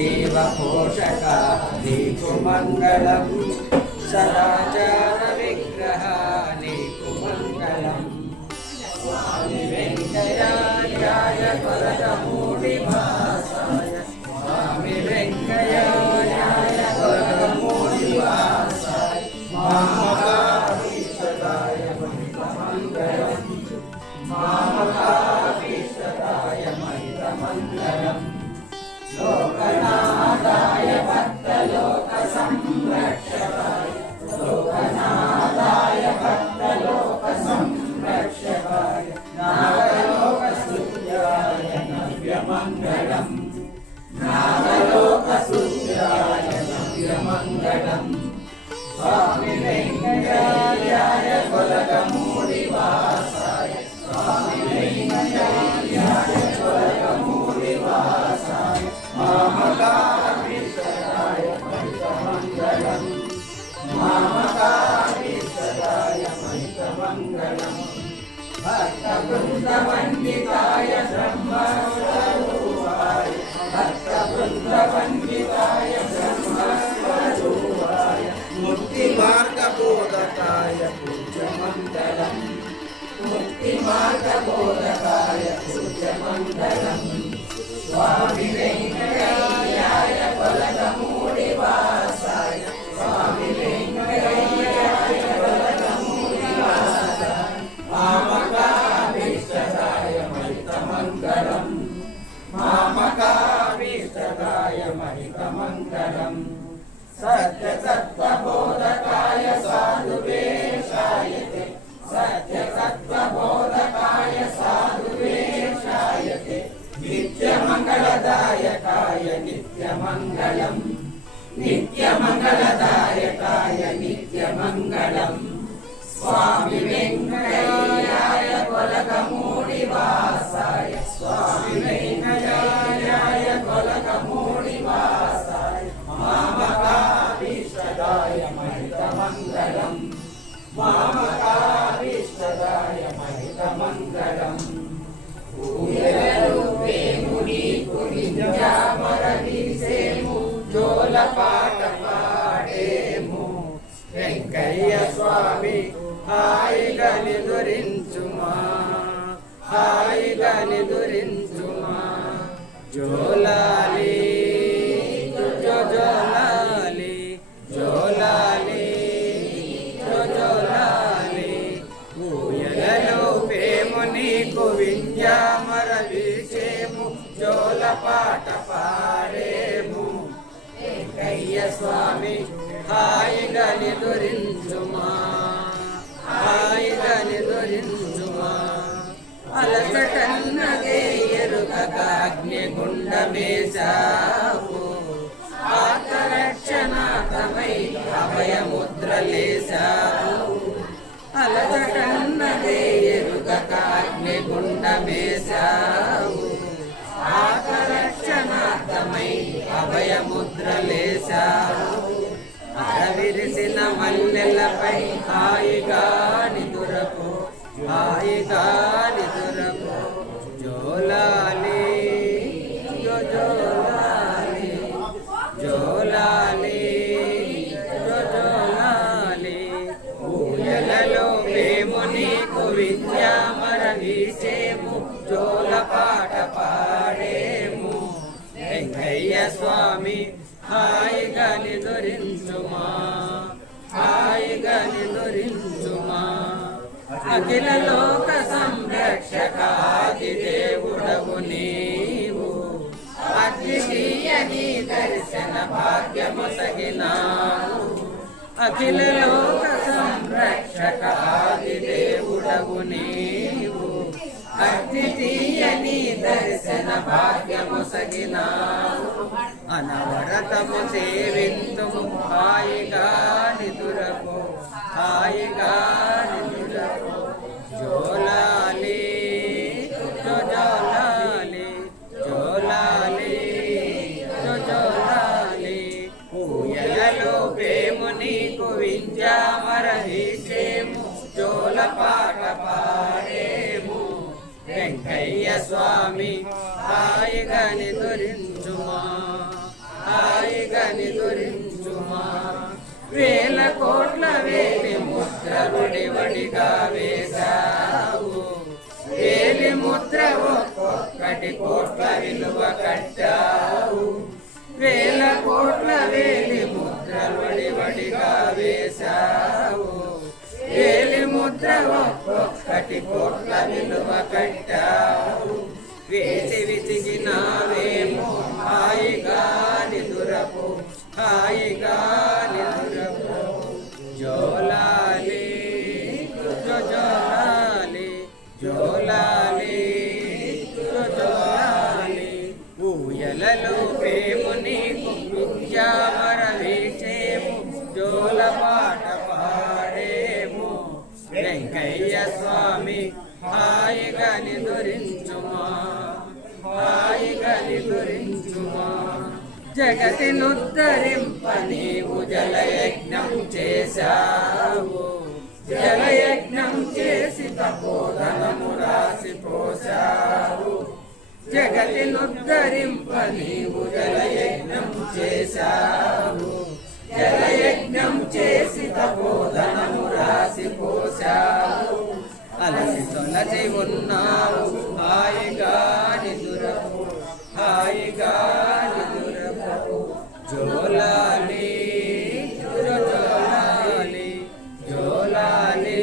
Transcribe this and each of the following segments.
सर्वदेवपोषका नीतुमङ्गलम् सदा च भक्तवृन्दवन्दिताय ब्रह्मस्वरूपाय भक्तवृन्दवन्दिताय ब्रह्मस्वरूपाय मुक्तिमार्गबोधकाय पूज्यमण्डलम् मुक्तिमार्गबोध మంగళం. నిత్య మంగళదాయ I'm gonna do it. Pai, Pai అఖిల లోక సంరక్షక దేవుడవు నీవు. అద్వితీయ నీ దర్శన భాగ్యము సగినావు అఖిల లోక సంరక్షక దేవుడవు నీవు. అద్వితీయ నీ దర్శన భాగ్య పుణ్య స్వామి. హాయిగా నిదురించుమా. హాయిగా నిదురించుమా. వేల కోట్ల వేలి ముద్రలుడి వడిగా వేశావు. వేలి ముద్ర ఒక్కొక్కటి కోట్ల విలువ కట్టావు. వేల కోట్ల వేలి ముద్రలుడి వడిగా వేశావు. వేలి ముద్ర ఒక్కొక్కటి కోట్ల విలువ కట్టావు. హాయిగా నిదురించుమా జగతినుద్ధరింప నీవు జలయజ్ఞం చేశావు జలయజ్ఞం చేసి తపోధనము రాసి పోశావు. జగతినుద్ధరింపనీవు జలయజ్ఞం చేశావు. జలయజ్ఞం చేసి తపోధనము రాసి పోశావు. అలసి తొలసి ఉన్నావు. జోలాలి జోలాలి జోలాలి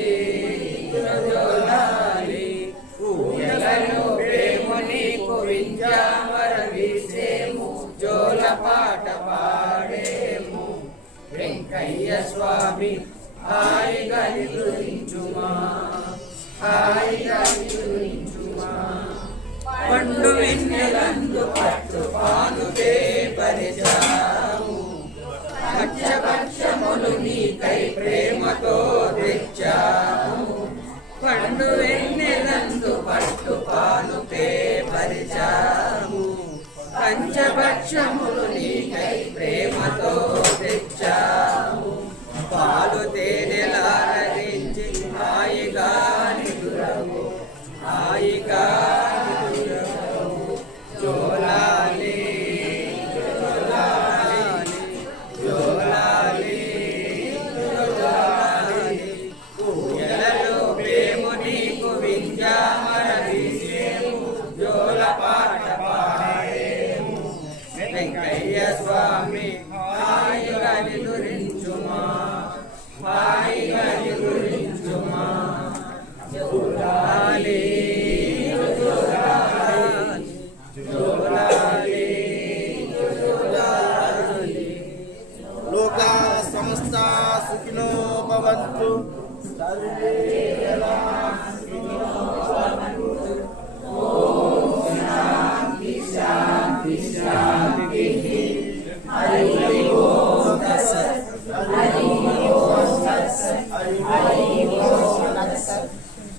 జోలాలి. జోల పాట పాడేము. వెంకయ్య స్వామి హాయిగా హాయిగా పండు వెన్నెలందు పట్టు పానుతే పరిచాము నీకై ప్రేమతో తెచ్చాము. పండు వెన్నెలందు పట్టు పానుతే పరిచాము పంచభక్షములు నీకై ప్రేమతో తెచ్చాము. పాలు తే